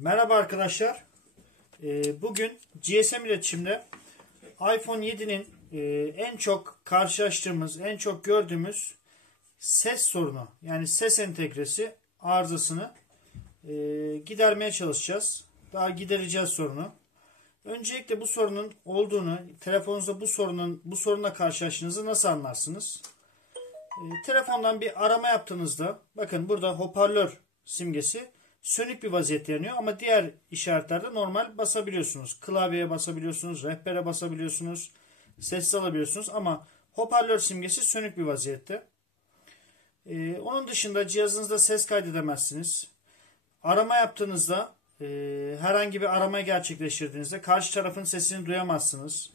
Merhaba arkadaşlar. Bugün GSM iletişimde iPhone 7'nin en çok karşılaştığımız, en çok gördüğümüz ses sorunu, yani ses entegresi arızasını gidermeye çalışacağız. Daha gidereceğiz sorunu. Öncelikle bu sorunun olduğunu, telefonunuzda bu sorunla karşılaştığınızı nasıl anlarsınız? Telefondan bir arama yaptığınızda, bakın burada hoparlör simgesi sönük bir vaziyette yanıyor ama diğer işaretlerde normal basabiliyorsunuz. Klavyeye basabiliyorsunuz, rehbere basabiliyorsunuz, sessiz alabiliyorsunuz ama hoparlör simgesi sönük bir vaziyette. Onun dışında cihazınızda ses kaydedemezsiniz. Arama yaptığınızda, herhangi bir arama gerçekleştirdiğinizde karşı tarafın sesini duyamazsınız.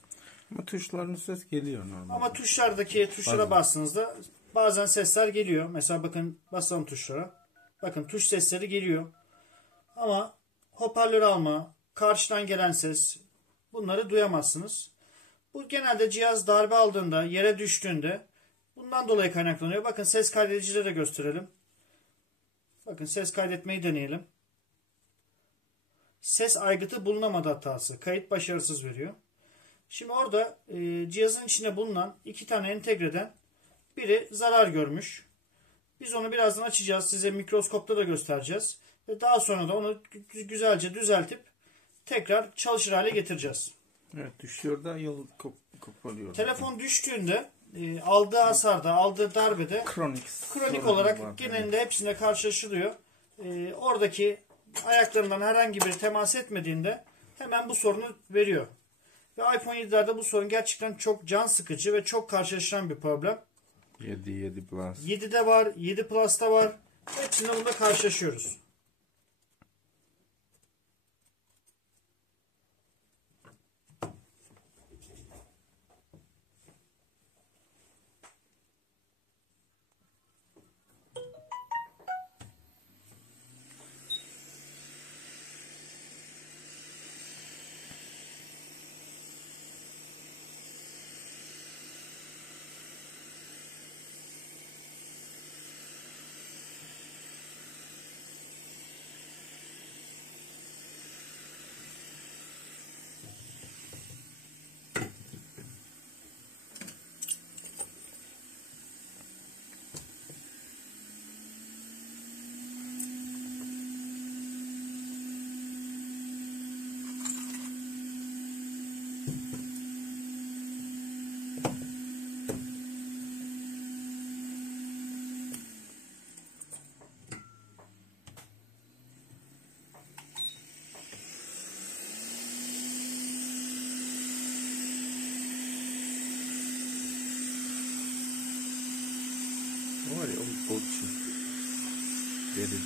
Ama tuşların ses geliyor normal. Ama tuşlara bastığınızda bazen sesler geliyor. Mesela bakın, basalım tuşlara. Bakın tuş sesleri geliyor. Ama hoparlör alma, karşıdan gelen ses, bunları duyamazsınız. Bu genelde cihaz darbe aldığında, yere düştüğünde bundan dolayı kaynaklanıyor. Bakın ses kaydedicileri de gösterelim. Bakın ses kaydetmeyi deneyelim. Ses aygıtı bulunamadı hatası. Kayıt başarısız veriyor. Şimdi orada cihazın içinde bulunan iki tane entegreden biri zarar görmüş. Biz onu birazdan açacağız. Size mikroskopta da göstereceğiz. Ve daha sonra da onu güzelce düzeltip tekrar çalışır hale getireceğiz. Evet, düşüyor da yol koparıyor. Telefon düştüğünde aldığı hasarda, aldığı darbede kronik olarak genelinde hepsinde karşılaşılıyor. Oradaki ayaklarından herhangi biri temas etmediğinde hemen bu sorunu veriyor. Ve iPhone 7'lerde bu sorun gerçekten çok can sıkıcı ve çok karşılaşılan bir problem. 7 Plus. 7'de var, 7 Plus'ta var. Hepsinde bunda karşılaşıyoruz. Var ya, o bolçu. Vereceğim.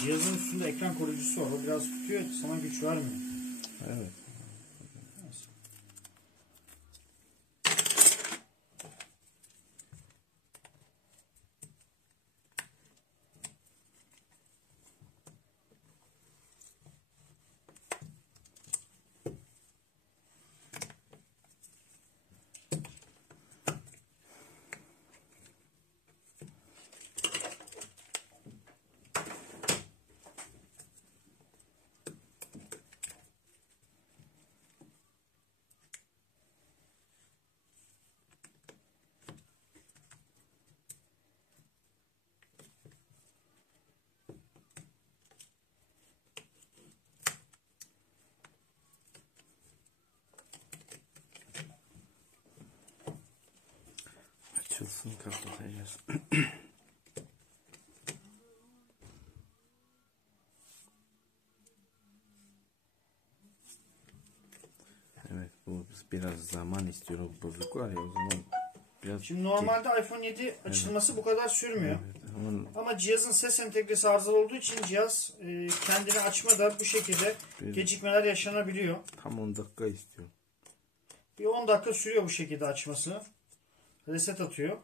Cihazın üstünde ekran koruyucusu var. O biraz tutuyor, sana güç vermiyor. Evet. Açılsın, kapatacağız. Evet, bu biraz zaman istiyor. O bozuk var ya, o zaman Biraz Şimdi normalde iPhone 7 açılması bu kadar sürmüyor. Ama Ama cihazın ses entegresi arızalı olduğu için cihaz kendini açmada bu şekilde gecikmeler yaşanabiliyor. tam 10 dakika istiyor. Bir 10 dakika sürüyor bu şekilde açması. Reset atıyor.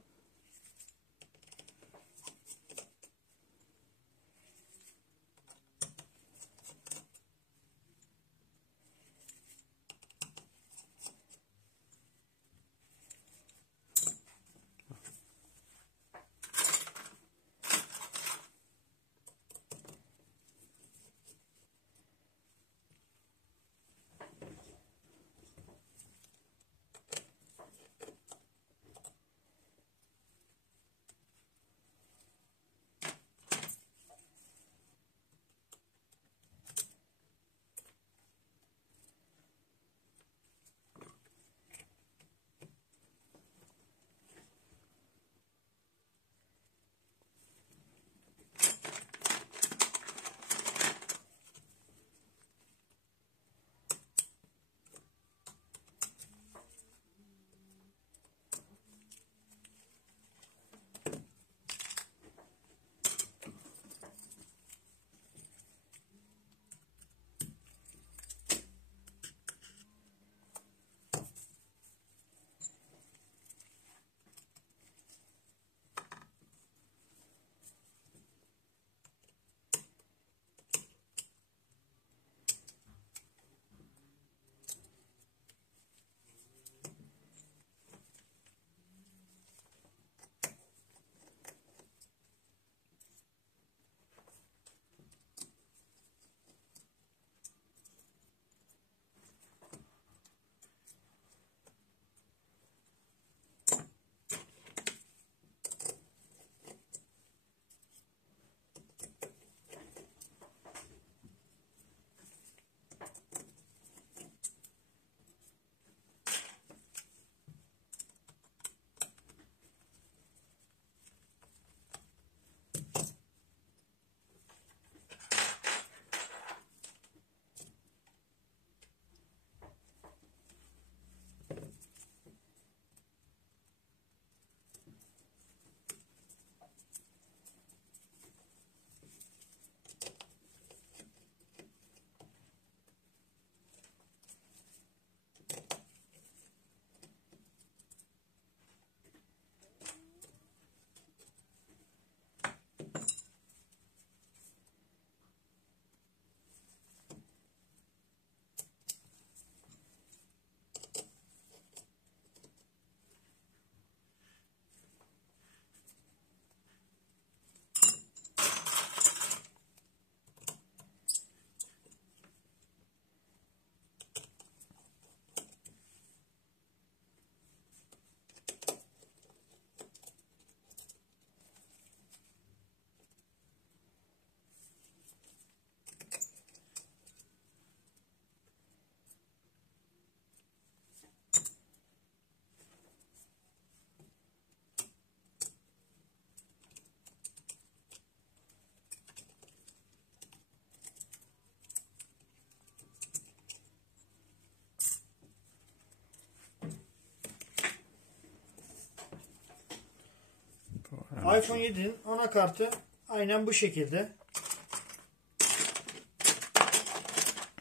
iPhone 7'nin anakartı aynen bu şekilde.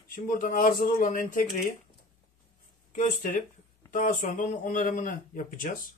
Şimdi buradan arızalı olan entegreyi gösterip daha sonra da onun onarımını yapacağız.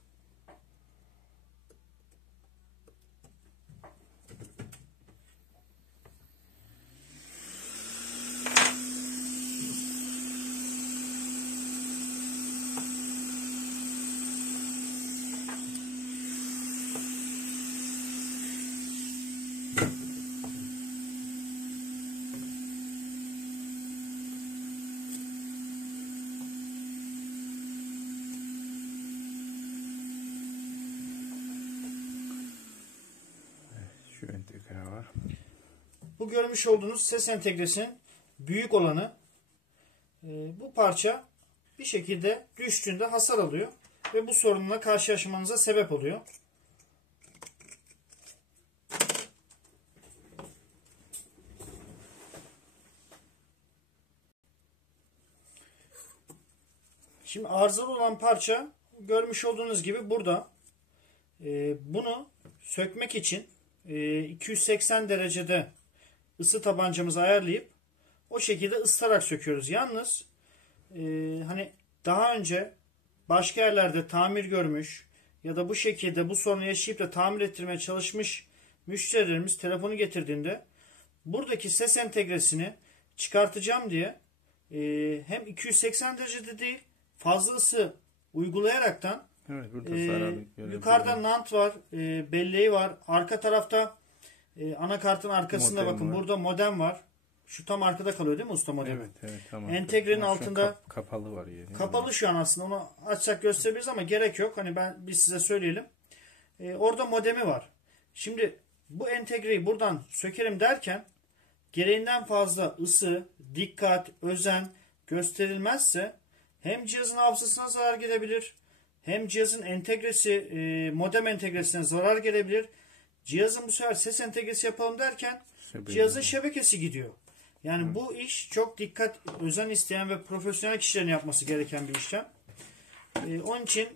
Şu entegre var. Bu görmüş olduğunuz ses entegresinin büyük olanı. Bu parça bir şekilde düştüğünde hasar alıyor ve bu sorunla karşılaşmanıza sebep oluyor. Şimdi arızalı olan parça görmüş olduğunuz gibi burada. Bunu sökmek için 280 derecede ısı tabancamızı ayarlayıp o şekilde ısıtarak söküyoruz. Yalnız hani daha önce başka yerlerde tamir görmüş ya da bu şekilde bu sorunu yaşayıp da tamir ettirmeye çalışmış müşterilerimiz telefonu getirdiğinde buradaki ses entegresini çıkartacağım diye hem 280 derecede değil fazla ısı uygulayaraktan Evet, burada zararlı yukarıda nant var, belleği var. Arka tarafta anakartın arkasında Modem bakın var. burada modem var. Şu tam arkada kalıyor değil mi usta modem? Evet, tamam. Entegrenin Ama şu an altında kapalı var yani. kapalı şu an aslında. Onu açsak gösterebiliriz ama gerek yok. Hani biz size söyleyelim. Orada modemi var. Şimdi bu entegreyi buradan sökerim derken gereğinden fazla ısı, dikkat, özen gösterilmezse hem cihazın hafızasına zarar gelebilir, hem cihazın entegresi, modem entegresine zarar gelebilir. Cihazın bu sefer ses entegresi yapalım derken cihazın şebekesi gidiyor. Yani bu iş çok dikkat, özen isteyen ve profesyonel kişilerin yapması gereken bir işlem. Onun için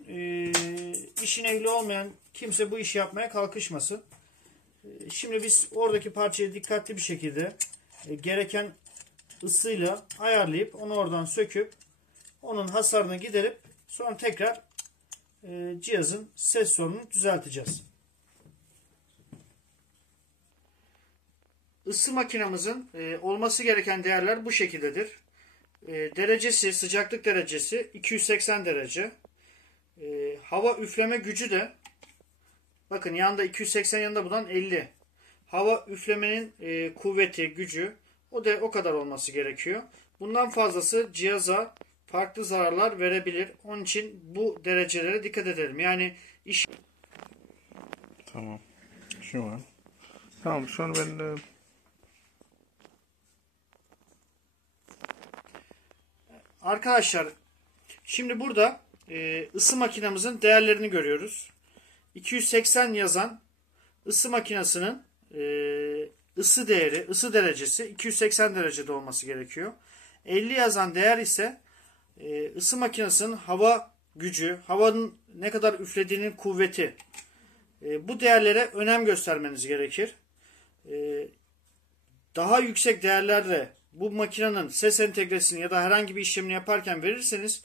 işin ehli olmayan kimse bu işi yapmaya kalkışmasın. Şimdi biz oradaki parçayı dikkatli bir şekilde gereken ısıyla ayarlayıp onu oradan söküp onun hasarını giderip sonra tekrar cihazın ses sorununu düzelteceğiz. Isı makinamızın olması gereken değerler bu şekildedir. Derecesi, sıcaklık derecesi 280 derece. Hava üfleme gücü de bakın yanında 280 yanında buradan 50. Hava üflemenin kuvveti, gücü o da o kadar olması gerekiyor. Bundan fazlası cihaza farklı zararlar verebilir. Onun için bu derecelere dikkat edelim. Yani Tamam. Şu an. Tamam, şu an ben arkadaşlar şimdi burada ısı makinamızın değerlerini görüyoruz. 280 yazan ısı makinesinin ısı değeri, ısı derecesi 280 derecede olması gerekiyor. 50 yazan değer ise ısı makinesinin hava gücü, havanın ne kadar üflediğinin kuvveti. Bu değerlere önem göstermeniz gerekir. Daha yüksek değerlerle bu makinenin ses entegresini ya da herhangi bir işlemini yaparken verirseniz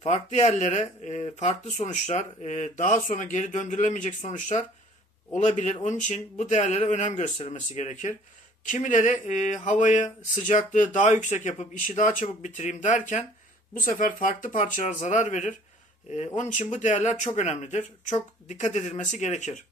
farklı yerlere farklı sonuçlar, daha sonra geri döndürülemeyecek sonuçlar olabilir. Onun için bu değerlere önem gösterilmesi gerekir. Kimileri havayı, sıcaklığı daha yüksek yapıp işi daha çabuk bitireyim derken bu sefer farklı parçalara zarar verir. Onun için bu değerler çok önemlidir. Çok dikkat edilmesi gerekir.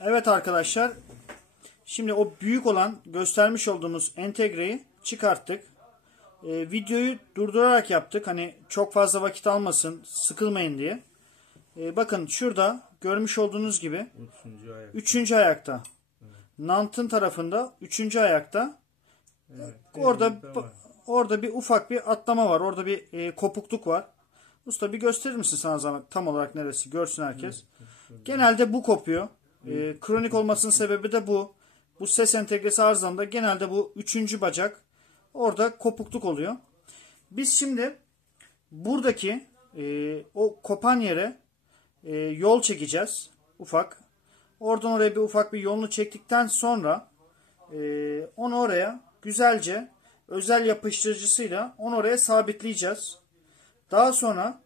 Evet arkadaşlar. Şimdi o büyük olan göstermiş olduğumuz entegreyi çıkarttık. Videoyu durdurarak yaptık. Hani çok fazla vakit almasın, sıkılmayın diye. Bakın şurada görmüş olduğunuz gibi Üçüncü ayak. 3. ayakta. Nant'ın tarafında 3. ayakta. Evet, Orada bir ufak bir atlama var. Orada bir kopukluk var. Usta bir gösterir misin sana zahmet tam olarak neresi? Görsün herkes. Genelde bu kopuyor. Kronik olmasının sebebi de bu. Bu ses entegresi arızamda genelde bu 3. bacak orada kopukluk oluyor. Biz şimdi buradaki o kopan yere yol çekeceğiz. Ufak. Oradan oraya bir ufak bir yolunu çektikten sonra onu oraya güzelce özel yapıştırıcısıyla onu oraya sabitleyeceğiz. Daha sonra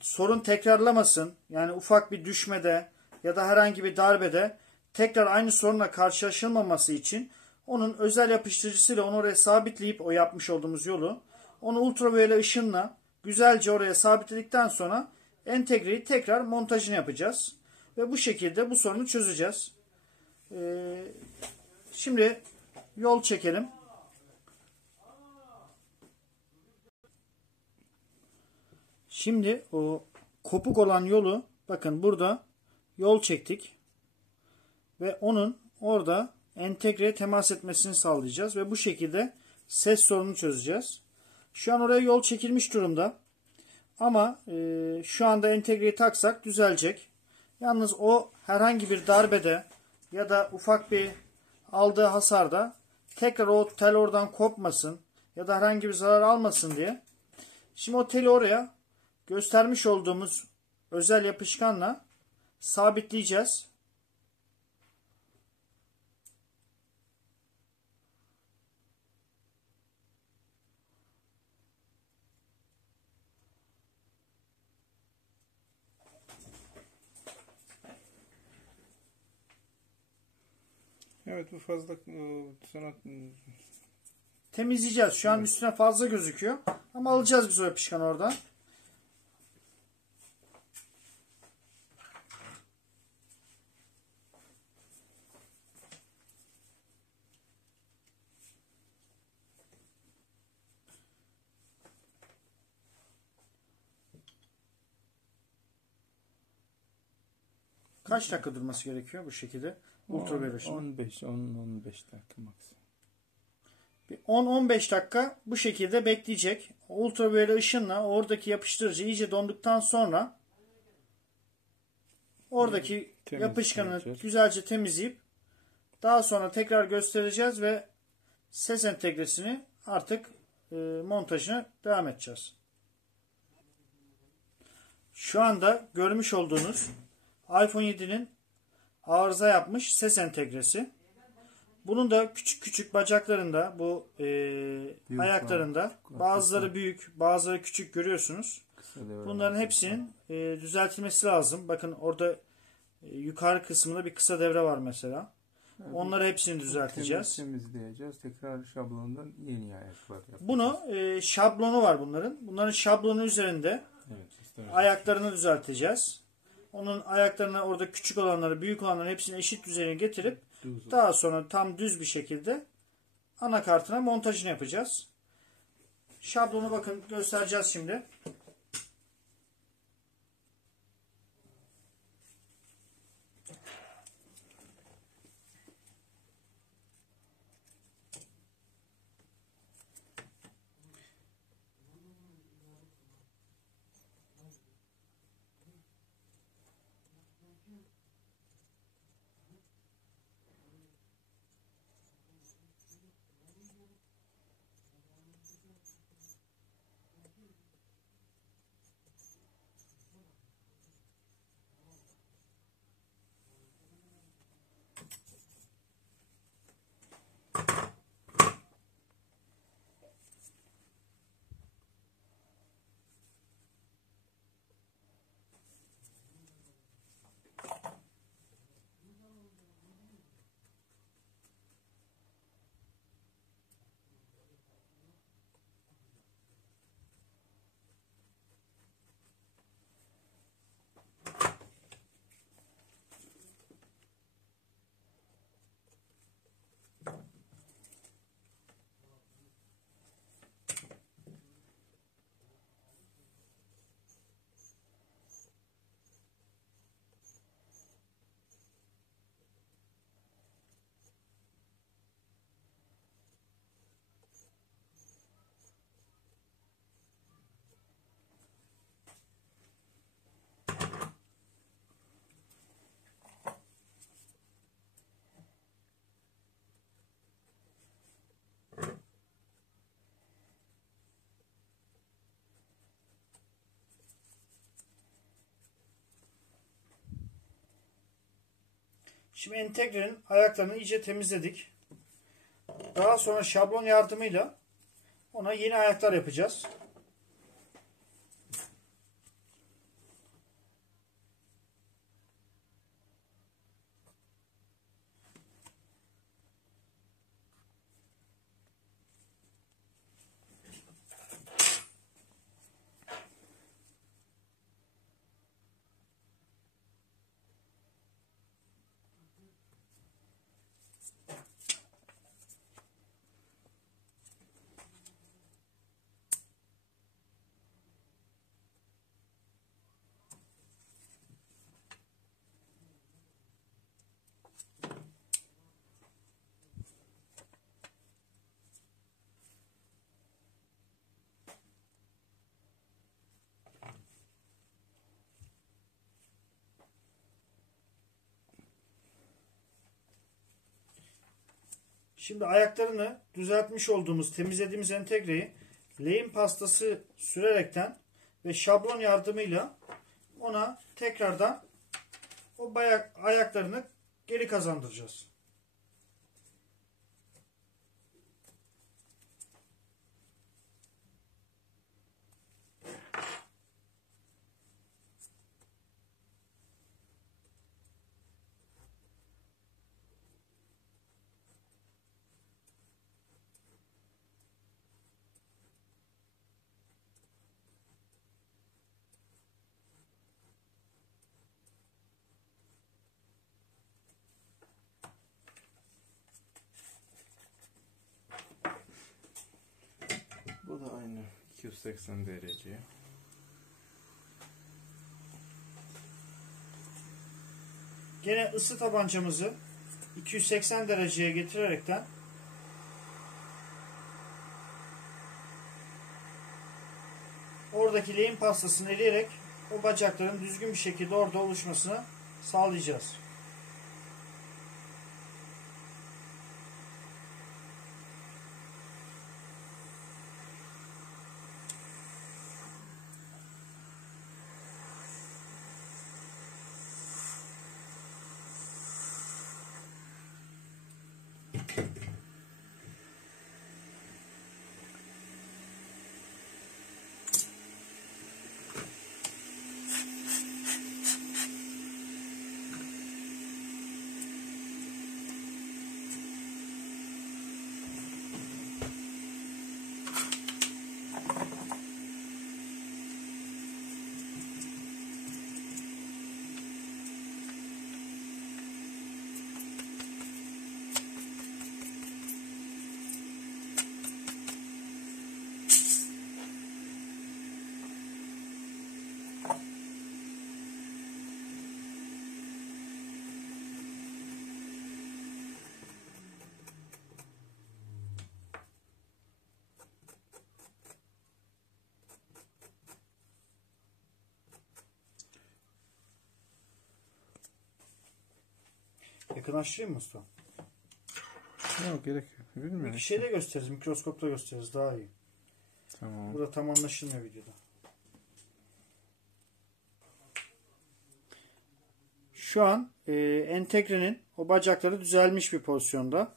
sorun tekrarlamasın. Yani ufak bir düşmede ya da herhangi bir darbede tekrar aynı sorunla karşılaşılmaması için onun özel yapıştırıcısıyla onu oraya sabitleyip o yapmış olduğumuz yolu onu ultraviyole ışınla güzelce oraya sabitledikten sonra entegreyi tekrar montajını yapacağız. Ve bu şekilde bu sorunu çözeceğiz. Şimdi yol çekelim. Şimdi o kopuk olan yolu bakın burada yol çektik. Ve onun orada entegreye temas etmesini sağlayacağız. Ve bu şekilde ses sorununu çözeceğiz. Şu an oraya yol çekilmiş durumda. Ama şu anda entegreyi taksak düzelecek. Yalnız o herhangi bir darbede ya da ufak bir aldığı hasarda tekrar o tel oradan kopmasın ya da herhangi bir zarar almasın diye. Şimdi o teli oraya göstermiş olduğumuz özel yapışkanla sabitleyeceğiz. Evet, bu fazla sana Temizleyeceğiz. Şu an üstüne fazla gözüküyor. Ama alacağız biz o yapışkanı oradan. Kaç dakika durması gerekiyor bu şekilde? Ultraviyole ışını. 15 dakika maksimum. 10-15 dakika bu şekilde bekleyecek. Ultraviyole ışınla oradaki yapıştırıcı iyice donduktan sonra oradaki yapışkanı güzelce temizleyip daha sonra tekrar göstereceğiz ve ses entegresini artık montajına devam edeceğiz. Şu anda görmüş olduğunuz iPhone 7'nin arıza yapmış ses entegresi. Bunun da küçük küçük bacaklarında bu ayaklarında bazıları büyük bazıları küçük görüyorsunuz. Bunların hepsinin düzeltilmesi lazım. Bakın orada yukarı kısmında bir kısa devre var mesela. Onları hepsini düzelteceğiz. Temizleyeceğiz. Tekrar şablondan yeni ayaklar yapacağız. Bunu şablonu var bunların. Bunların şablonu üzerinde ayaklarını düzelteceğiz. Onun ayaklarını orada küçük olanları, büyük olanları hepsini eşit düzeyine getirip daha sonra tam düz bir şekilde anakartına montajını yapacağız. Şablonu bakın göstereceğiz şimdi. Şimdi entegrenin ayaklarını iyice temizledik. Daha sonra şablon yardımıyla ona yeni ayaklar yapacağız. Şimdi ayaklarını düzeltmiş olduğumuz, temizlediğimiz entegreyi lehim pastası sürerekten ve şablon yardımıyla ona tekrardan o ayaklarını geri kazandıracağız. Bu da aynı 280 derece. Gene ısı tabancamızı 280 dereceye getirerekten oradaki lehim pastasını eleyerek o bacakların düzgün bir şekilde orada oluşmasını sağlayacağız. Yakınlaştırayım mı usta? Yok, gerek yok. Bilmiyorum. Bir şeyde gösteririz. Mikroskopta gösteririz. Daha iyi. Tamam. Burada tam anlaşılmıyor videoda. Şu an entegrenin o bacakları düzelmiş bir pozisyonda.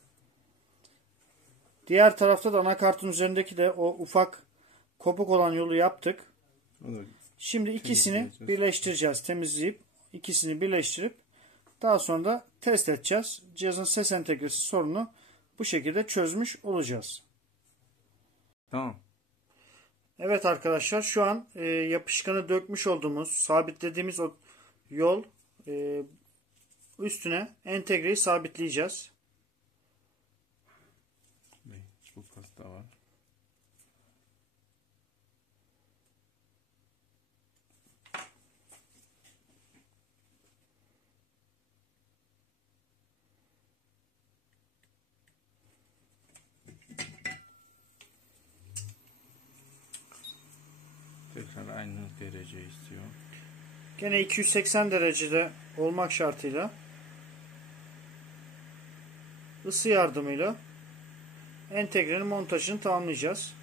Diğer tarafta da anakartın üzerindeki de o ufak kopuk olan yolu yaptık. Şimdi ikisini birleştireceğiz. Temizleyip ikisini birleştirip daha sonra da test edeceğiz. Cihazın ses entegresi sorunu bu şekilde çözmüş olacağız. Tamam. Evet arkadaşlar, şu an yapışkanı dökmüş olduğumuz, sabitlediğimiz o yol üstüne entegreyi sabitleyeceğiz. Bu pasta var. Tekrar aynı derece istiyor. Gene 280 derecede olmak şartıyla ısı yardımıyla entegrenin montajını tamamlayacağız.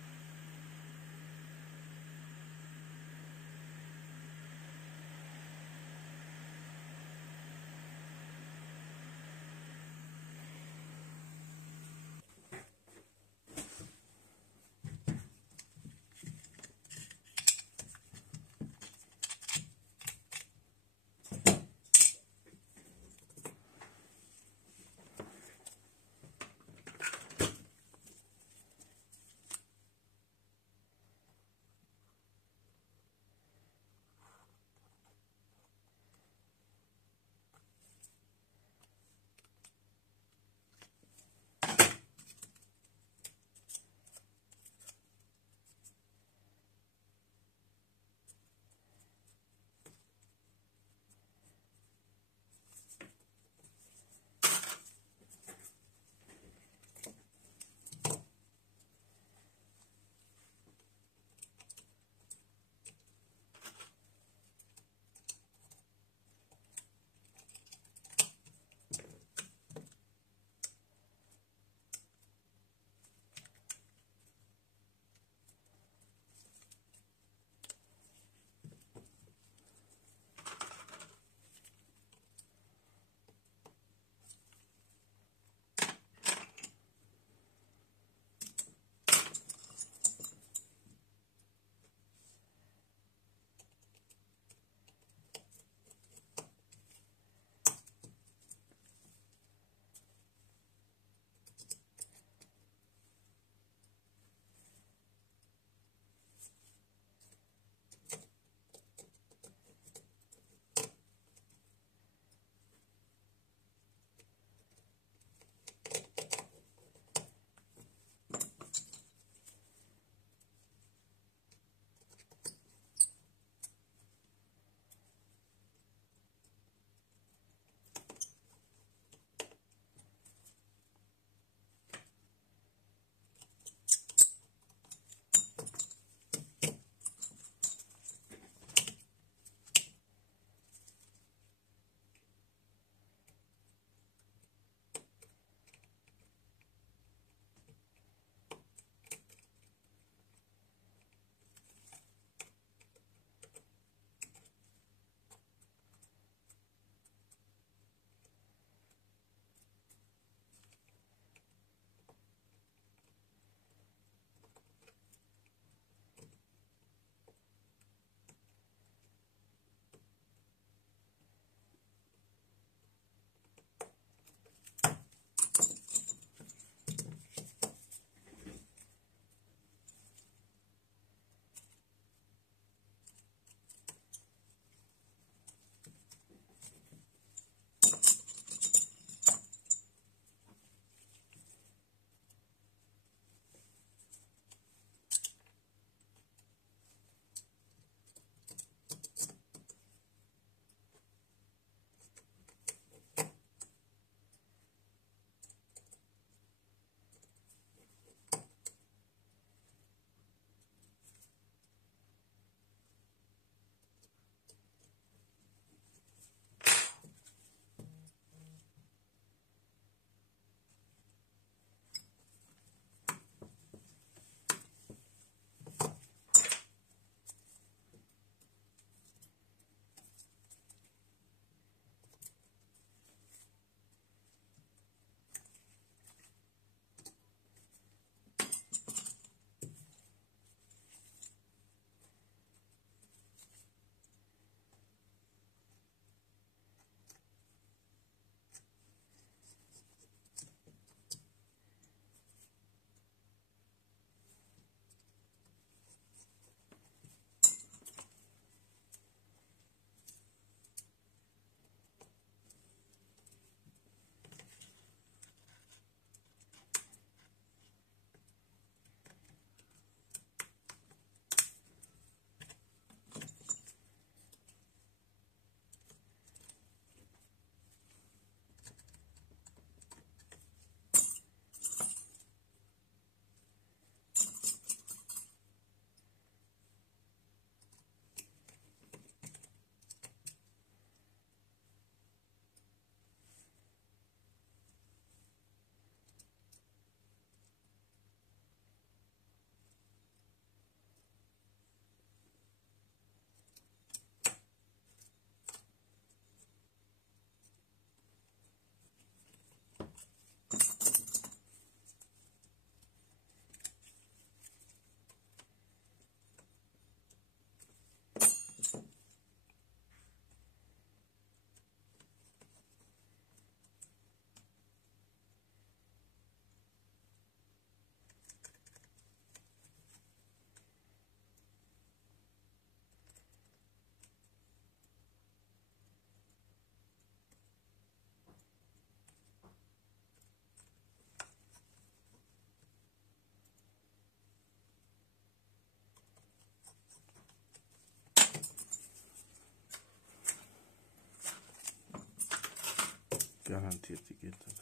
Garanti etiket takacağız.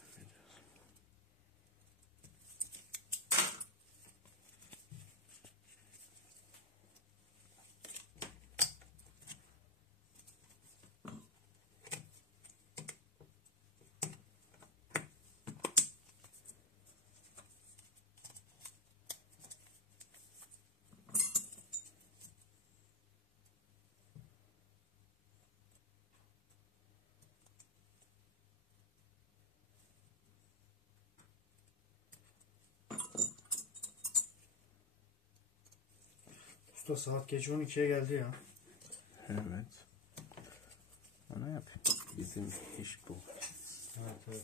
Usta saat gece 12'ye geldi ya. Evet. Ana yap. Bizim iş bu. Evet evet.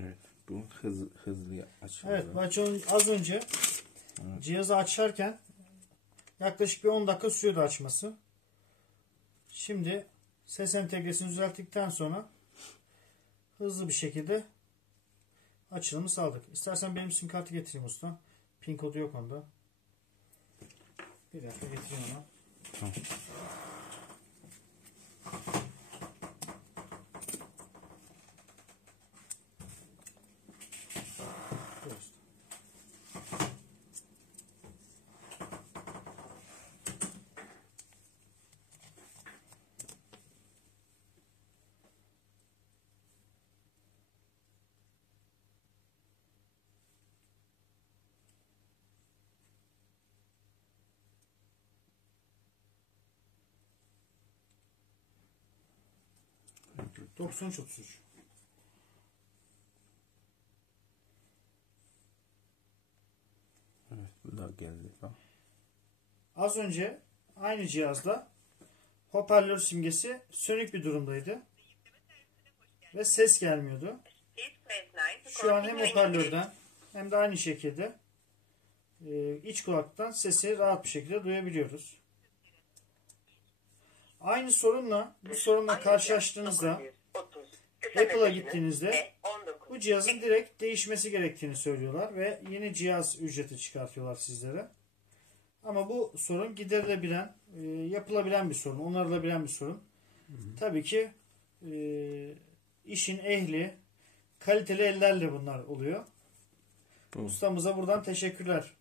Evet. Bu hızlı açıldı. Evet, az önce cihazı açarken yaklaşık bir 10 dakika sürüyordu açması. Şimdi ses entegresini düzelttikten sonra hızlı bir şekilde açılımı sağladık. İstersen benim sim kartı getireyim usta. Pin kodu yok onda. Bir dakika getireyim onu. Tamam. Buyur usta. Evet. 9333. Evet. Bu da geldi. Bak. Az önce aynı cihazda hoparlör simgesi sönük bir durumdaydı. Ve ses gelmiyordu. Şu an hem hoparlörden hem de aynı şekilde iç kulaktan sesi rahat bir şekilde duyabiliyoruz. Aynı sorunla bu sorunla karşılaştığınızda Apple'a gittiğinizde bu cihazın direkt değişmesi gerektiğini söylüyorlar ve yeni cihaz ücreti çıkartıyorlar sizlere. Ama bu sorun giderilebilen, yapılabilen bir sorun, onarılabilen bir sorun. Tabii ki işin ehli, kaliteli ellerle bunlar oluyor. Bu Ustamıza buradan teşekkürler.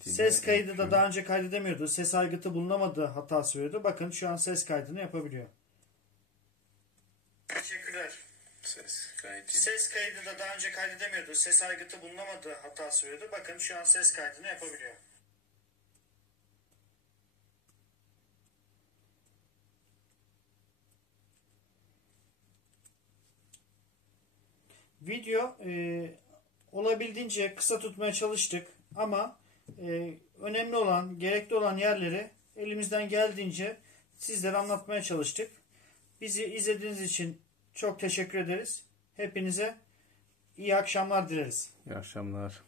ses Kaydı da daha önce kaydedemiyordu. Ses aygıtı bulunamadı hatası veriyordu. Bakın şu an ses kaydını yapabiliyor. Teşekkürler. Ses kaydı da daha önce kaydedemiyordu. Ses aygıtı bulunamadı hatası veriyordu. Bakın şu an ses kaydını yapabiliyor. Video olabildiğince kısa tutmaya çalıştık ama önemli olan, gerekli olan yerleri elimizden geldiğince sizlere anlatmaya çalıştık. Bizi izlediğiniz için çok teşekkür ederiz. Hepinize iyi akşamlar dileriz. İyi akşamlar.